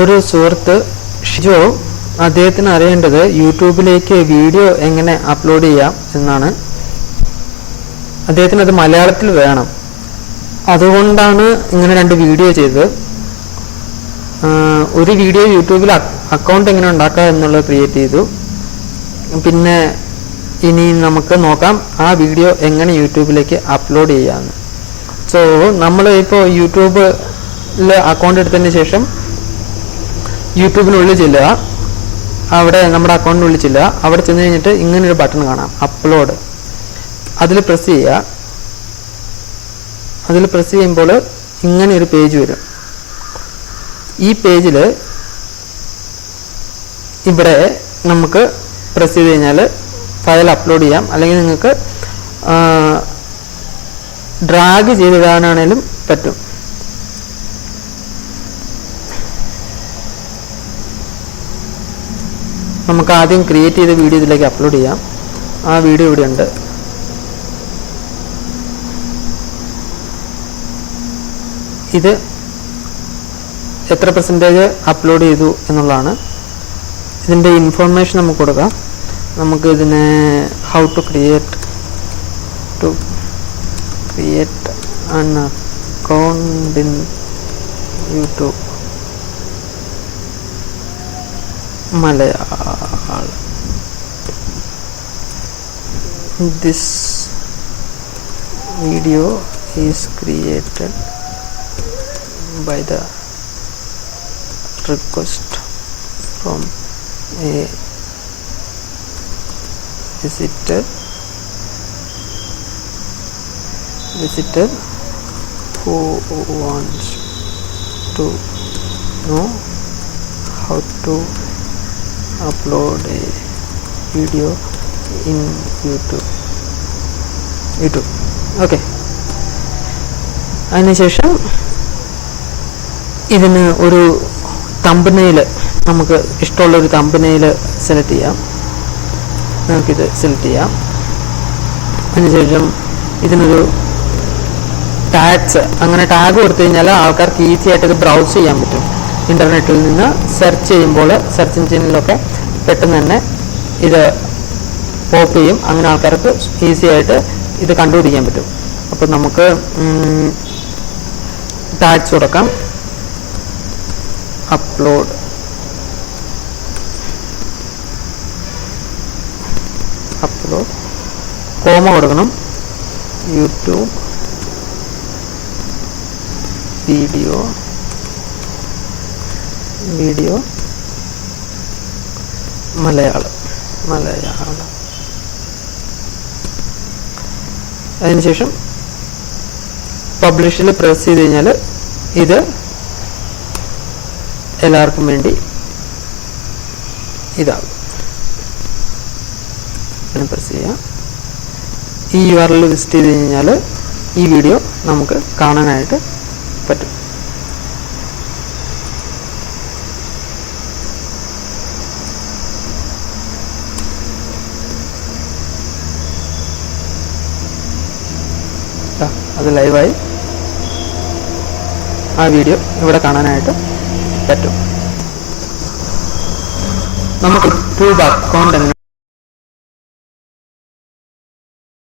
ഒരു സുഹൃത്ത് ഷിജോ, അദ്ദേഹത്തിന് അറിയേണ്ടത് യൂട്യൂബിലേക്ക് വീഡിയോ എങ്ങനെ അപ്ലോഡ് ചെയ്യാം എന്നാണ്. അദ്ദേഹത്തിന് അത് മലയാളത്തിൽ വേണം. അതുകൊണ്ടാണ് ഇങ്ങനെ 2 വീഡിയോ ചെയ്തത്. ഒരു വീഡിയോ യൂട്യൂബിൽ അക്കൗണ്ട് എങ്ങനെ ഉണ്ടാക്കുക എന്നുള്ളത് ക്രിയേറ്റ് ചെയ്തു. പിന്നെ ഇനി നമുക്ക് നോക്കാം ആ വീഡിയോ എങ്ങനെ യൂട്യൂബിലേക്ക് അപ്ലോഡ് ചെയ്യാമെന്ന്. സോ നമ്മൾ ഇപ്പോൾ യൂട്യൂബിൽ അക്കൗണ്ട് എടുത്തതിന് ശേഷം യൂട്യൂബിനുള്ളിൽ ചെല്ലുക. അവിടെ നമ്മുടെ അക്കൗണ്ടിനുള്ളിൽ ചെല്ലുക. അവിടെ ചെന്ന് കഴിഞ്ഞിട്ട് ഇങ്ങനൊരു ബട്ടൺ കാണാം, അപ്ലോഡ്. അതിൽ പ്രസ് ചെയ്യുക. അതിൽ പ്രസ് ചെയ്യുമ്പോൾ ഇങ്ങനെ ഒരു പേജ് വരും. ഈ പേജിൽ ഇവിടെ നമുക്ക് പ്രസ് ചെയ്ത് കഴിഞ്ഞാൽ ഫയൽ അപ്ലോഡ് ചെയ്യാം. അല്ലെങ്കിൽ നിങ്ങൾക്ക് ഡ്രാഗ് ചെയ്തിടാനാണേലും പറ്റും. നമുക്ക് ആദ്യം ക്രിയേറ്റ് ചെയ്ത വീഡിയോ ഇതിലേക്ക് അപ്ലോഡ് ചെയ്യാം. ആ വീഡിയോ ഇവിടെ ഉണ്ട്. ഇത് എത്ര പെർസെൻറ്റേജ് അപ്ലോഡ് ചെയ്തു എന്നുള്ളതാണ്. ഇതിൻ്റെ ഇൻഫോർമേഷൻ നമുക്ക് കൊടുക്കാം. നമുക്ക് ഇതിനെ how to create an account in YouTube Malayalam. This video is created by the request from a visitor who wants to know how to upload a video in YouTube. Okay. അതിനുശേഷം ഇതിന് ഒരു തമ്പനെയിൽ, നമുക്ക് ഇഷ്ടമുള്ളൊരു തമ്പനെയിൽ സെലക്ട് ചെയ്യാം. നമുക്കിത് സെലക്ട് ചെയ്യാം. അതിനുശേഷം ഇതിനൊരു ടാഗ്സ്, അങ്ങനെ ടാഗ് കൊടുത്തു കഴിഞ്ഞാൽ ആൾക്കാർക്ക് ഈസി ആയിട്ട് ഇത് ബ്രൗസ് ചെയ്യാൻ പറ്റും. ഇൻ്റർനെറ്റിൽ നിന്ന് സെർച്ച് ചെയ്യുമ്പോൾ സെർച്ച് എഞ്ചിനിലൊക്കെ പെട്ടെന്ന് തന്നെ ഇത് പോപ്പ് ചെയ്യും. അങ്ങനെ ആൾക്കാർക്ക് ഈസി ആയിട്ട് ഇത് കണ്ടുപിടിക്കാൻ പറ്റും. അപ്പോൾ നമുക്ക് ടാഗ്സ് കൊടുക്കാം. അപ്ലോഡ്, കോമ കൊടുക്കണം. YouTube video Malayalam. അതിനുശേഷം പബ്ലിഷിൽ പ്രസ് ചെയ്ത് കഴിഞ്ഞാൽ ഇത് എല്ലാവർക്കും വേണ്ടി ഇതാകും. പ്രസ് ചെയ്യാം. ഈ URL വിസിറ്റ് ചെയ്ത് കഴിഞ്ഞാൽ ഈ വീഡിയോ നമുക്ക് കാണാനായിട്ട് പറ്റും. അത് ലൈവായി ആ വീഡിയോ ഇവിടെ കാണാനായിട്ട് പറ്റും. നമുക്ക് യൂട്യൂബ് അക്കൗണ്ട്